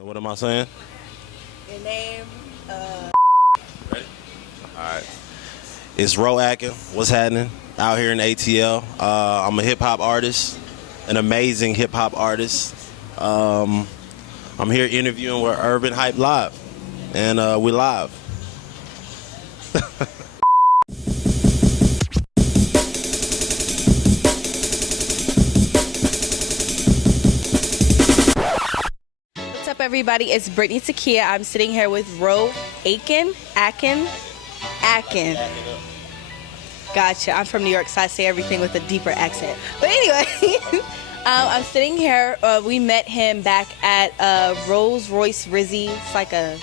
What am I saying? Your name, Ready? All right. It's Ro Akin. What's happening? Out here in ATL. I'm a hip hop artist, an amazing hip hop artist. I'm here interviewing with Urban Hype Live, and we're live. what's up, everybody? It's Britnee T'keyah. I'm sitting here with Ro Akin. Gotcha. I'm from New York, so I say everything with a deeper accent. But anyway, I'm sitting here. We met him back at Rolls Royce Rizzy. It's like a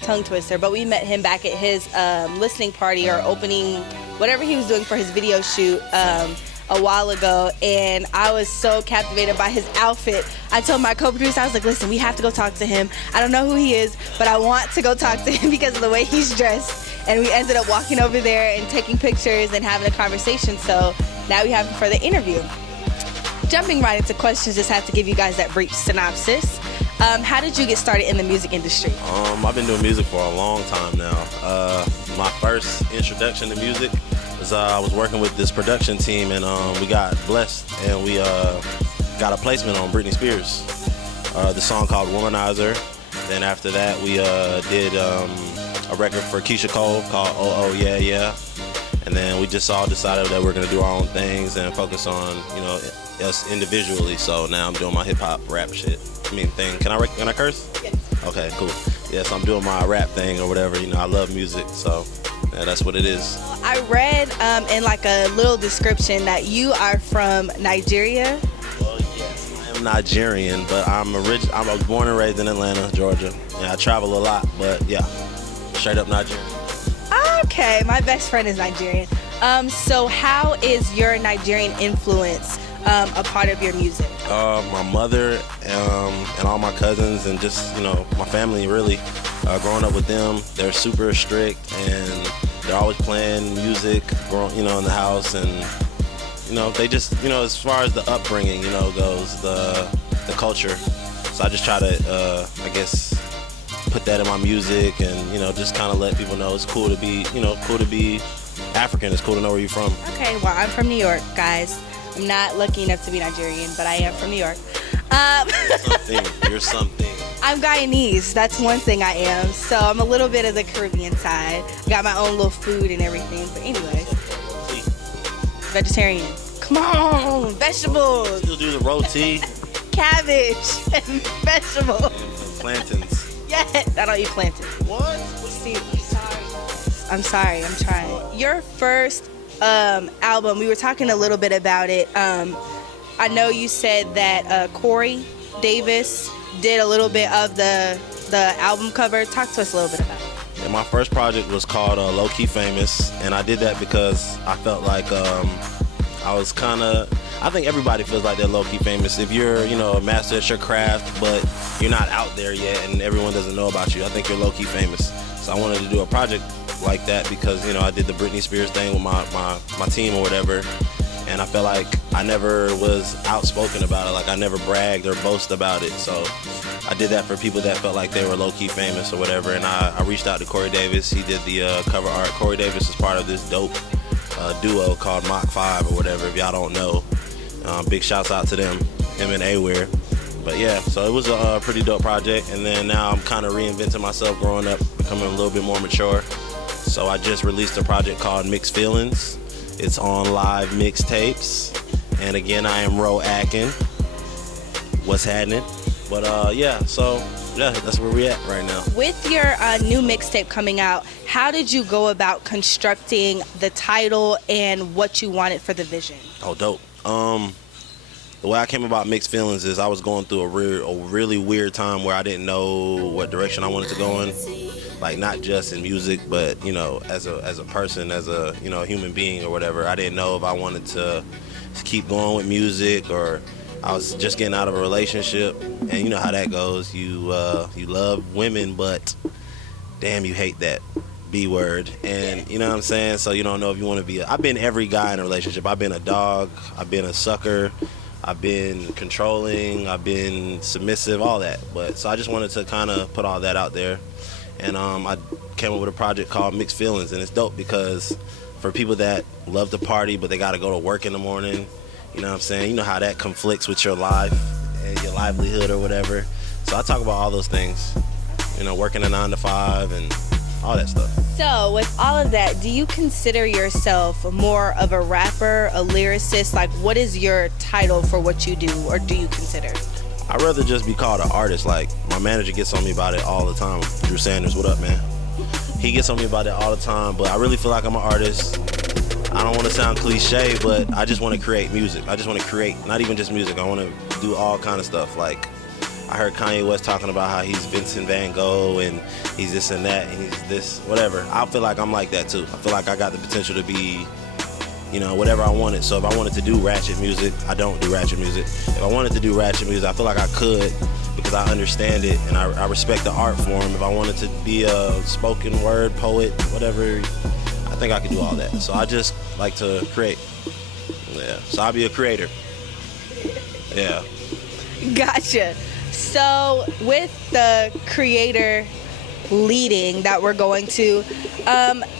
tongue twister, but we met him back at his listening party or opening, whatever he was doing for his video shoot a while ago, and I was so captivated by his outfit. I told my co-producer, I was like, listen, we have to go talk to him. I don't know who he is, but I want to go talk to him because of the way he's dressed. And we ended up walking over there and taking pictures and having a conversation, so now we have him for the interview. Jumping right into questions, just have to give you guys that brief synopsis. How did you get started in the music industry? I've been doing music for a long time now. My first introduction to music was I was working with this production team, and we got blessed, and we got a placement on Britney Spears, the song called Womanizer. Then after that, we did a record for Keisha Cole called Oh Oh Yeah Yeah. And then we just all decided that we're gonna do our own things and focus on, us individually. So now I'm doing my hip hop rap shit. Thing. Can I curse? Yes. Okay, cool. Yeah, so I'm doing my rap thing or whatever. I love music, so yeah, that's what it is. I read in like a little description that you are from Nigeria. Well, yes, I am Nigerian, but I was born and raised in Atlanta, Georgia. Yeah, I travel a lot, but yeah, straight up Nigerian. Okay, my best friend is Nigerian. So how is your Nigerian influence a part of your music? My mother and all my cousins and just, my family really, growing up with them, they're super strict and they're always playing music, in the house, and, they just, as far as the upbringing, goes, the culture. So I just try to, put that in my music and, just kind of let people know it's cool to be, cool to be African. It's cool to know where you're from. Okay, well, I'm from New York, guys. I'm not lucky enough to be Nigerian, but I am from New York. You're something. I'm Guyanese. That's one thing I am. So I'm a little bit of the Caribbean side. Got my own little food and everything. But anyway, vegetarian. Come on, vegetables. Still do the roti. Cabbage and vegetables. And plantains. Yeah, I don't eat plantains. What? See, I'm sorry. I'm trying. Your first album, we were talking a little bit about it. I know you said that Corey Davis did a little bit of the album cover. Talk to us a little bit about it. Yeah, my first project was called Low Key Famous, and I did that because I felt like I was I think everybody feels like they're low key famous. If you're, a master at your craft, but you're not out there yet and everyone doesn't know about you, I think you're low key famous. So I wanted to do a project like that because, I did the Britney Spears thing with my team or whatever, and I felt like I never was outspoken about it. Like I never bragged or boast about it. So I did that for people that felt like they were low-key famous or whatever, and I reached out to Corey Davis. He did the cover art. Corey Davis is part of this dope duo called Mach 5 or whatever, if y'all don't know. Big shouts out to them, him and Aware. But yeah, so it was a pretty dope project, and then now I'm kind of reinventing myself, growing up, becoming a little bit more mature. So I just released a project called Mixed Feelings. It's on live mixtapes. And again, I am Ro Akin. What's happening? But that's where we at right now. With your new mixtape coming out, how did you go about constructing the title and what you wanted for the vision? Oh, dope. The way I came about Mixed Feelings is I was going through a really weird time where I didn't know what direction I wanted to go in. Like not just in music, but as a person, as a human being or whatever. I didn't know if I wanted to keep going with music, or I was just getting out of a relationship, and you know how that goes. You love women, but damn, you hate that B word, and you know what I'm saying. So you don't know if you want to be. I've been every guy in a relationship. I've been a dog. I've been a sucker. I've been controlling, I've been submissive, all that. But so I just wanted to kind of put all that out there. And I came up with a project called Mixed Feelings, and it's dope because for people that love to party but they got to go to work in the morning, you know what I'm saying? You know how that conflicts with your life and your livelihood or whatever. So I talk about all those things, you know, working a 9 to 5 and all that stuff. So with all of that, do you consider yourself more of a rapper, a lyricist? Like, what is your title for what you do, or do you consider? I'd rather just be called an artist. Like, my manager gets on me about it all the time. Drew Sanders, what up, man? He gets on me about it all the time, but I really feel like I'm an artist. I don't want to sound cliche, but I just want to create music. I just want to create, not even just music. I want to do all kind of stuff. Like, I heard Kanye West talking about how he's Vincent Van Gogh and he's this and that and he's this, whatever. I feel like I'm like that too. I feel like I got the potential to be, you know, whatever I wanted. So if I wanted to do ratchet music, I don't do ratchet music. If I wanted to do ratchet music, I feel like I could because I understand it and I respect the art form. If I wanted to be a spoken word poet, whatever, I think I could do all that. So I just like to create. Yeah, so I'll be a creator. Yeah. Gotcha. So with the creator leading that we're going to,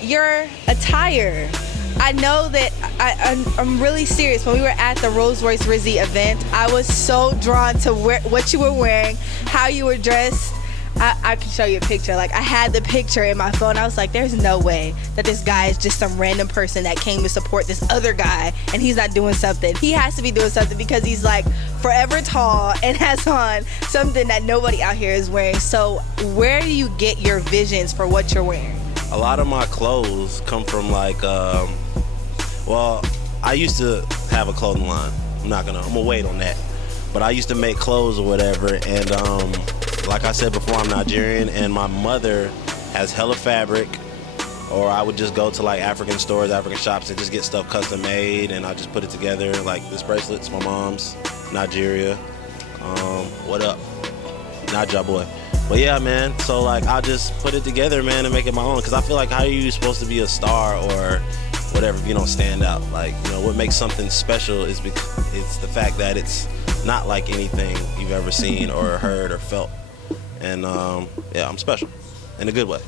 your attire, I know that I'm really serious. When we were at the Rolls Royce Rizzy event, I was so drawn to what you were wearing, how you were dressed. I can show you a picture. Like, I had the picture in my phone. I was like, there's no way that this guy is just some random person that came to support this other guy and he's not doing something. He has to be doing something because he's like forever tall and has on something that nobody out here is wearing. So where do you get your visions for what you're wearing? A lot of my clothes come from like, well, I used to have a clothing line. I'm gonna wait on that. But I used to make clothes or whatever, and like I said before, I'm Nigerian, and my mother has hella fabric, or I would just go to like African stores, African shops, and just get stuff custom made, and I just put it together. Like this bracelet's my mom's, Nigeria. What up? Naija boy. But yeah, man, so like I'll just put it together, man, and make it my own, because I feel like how are you supposed to be a star or whatever if you don't stand out? Like, you know, what makes something special is because it's the fact that it's not like anything you've ever seen or heard or felt. And yeah, I'm special in a good way.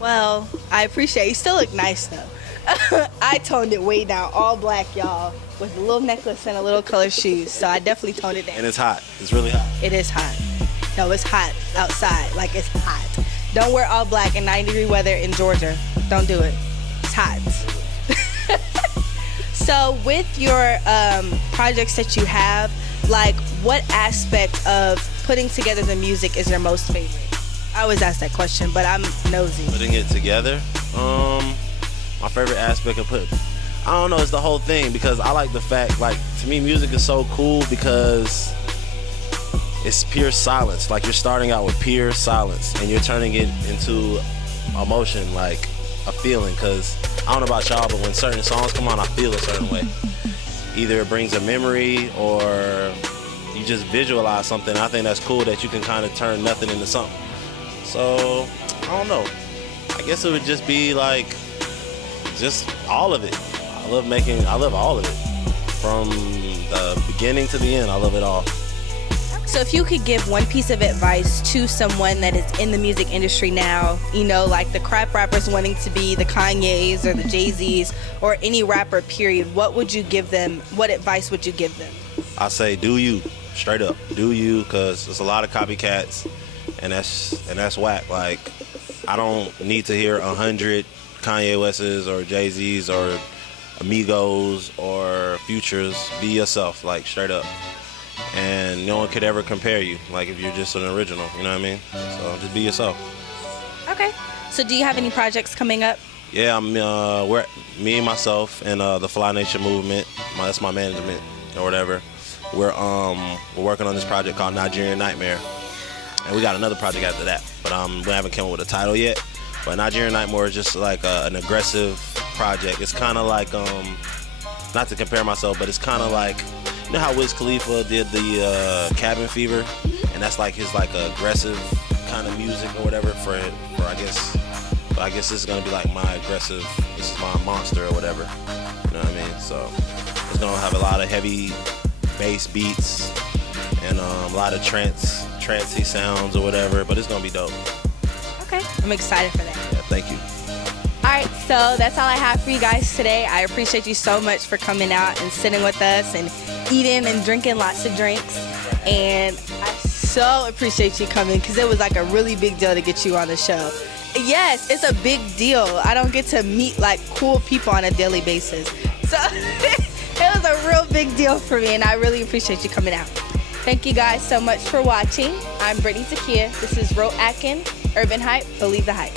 Well, I appreciate it. You still look nice though. I toned it way down, all black, y'all, with a little necklace and a little colored shoes. So I definitely toned it down. And it's hot. It's really hot. It is hot. No, it's hot outside. Like, it's hot. Don't wear all black in 90-degree weather in Georgia. Don't do it. It's hot. So with your projects that you have, like, what aspect of putting together the music is your most favorite? I always ask that question, but I'm nosy. Putting it together, my favorite aspect of I don't know, it's the whole thing, because I like the fact, like, to me, music is so cool because it's pure silence. Like, you're starting out with pure silence and you're turning it into emotion, like a feeling. Because I don't know about y'all, but when certain songs come on, I feel a certain way. Either it brings a memory or you just visualize something. I think that's cool that you can kind of turn nothing into something. So, I don't know. I guess it would just be like, just all of it. I love all of it. From the beginning to the end, I love it all. So if you could give one piece of advice to someone that is in the music industry now, you know, like the crap rappers wanting to be the Kanyes or the Jay-Z's or any rapper, period, what would you give them? What advice would you give them? I say do you, straight up. Do you, because there's a lot of copycats, and that's whack. Like, I don't need to hear 100 Kanye West's or Jay-Z's or Amigos or Futures. Be yourself, like, straight up. And no one could ever compare you, like, if you're just an original, you know what I mean? So just be yourself. Okay. So do you have any projects coming up? Yeah, we're me and myself and the Fly Nation movement. That's my management or whatever. We're working on this project called Nigerian Nightmare, and we got another project after that. But we haven't come up with a title yet. But Nigerian Nightmare is just like an aggressive project. It's kind of like not to compare myself, but it's kind of like, you know how Wiz Khalifa did the Cabin Fever, and that's like his like aggressive kind of music or whatever for I guess. But I guess this is gonna be like my aggressive. This is my monster or whatever. You know what I mean? So it's gonna have a lot of heavy bass beats and a lot of trancey sounds or whatever. But it's gonna be dope. Okay, I'm excited for that. Yeah, thank you. All right, so that's all I have for you guys today. I appreciate you so much for coming out and sitting with us and eating and drinking lots of drinks. And I so appreciate you coming because it was like a really big deal to get you on the show. Yes, it's a big deal. I don't get to meet like cool people on a daily basis. So it was a real big deal for me, and I really appreciate you coming out. Thank you guys so much for watching. I'm Britnee T'keyah. This is Ro Akin, Urban Hype, Believe the Hype.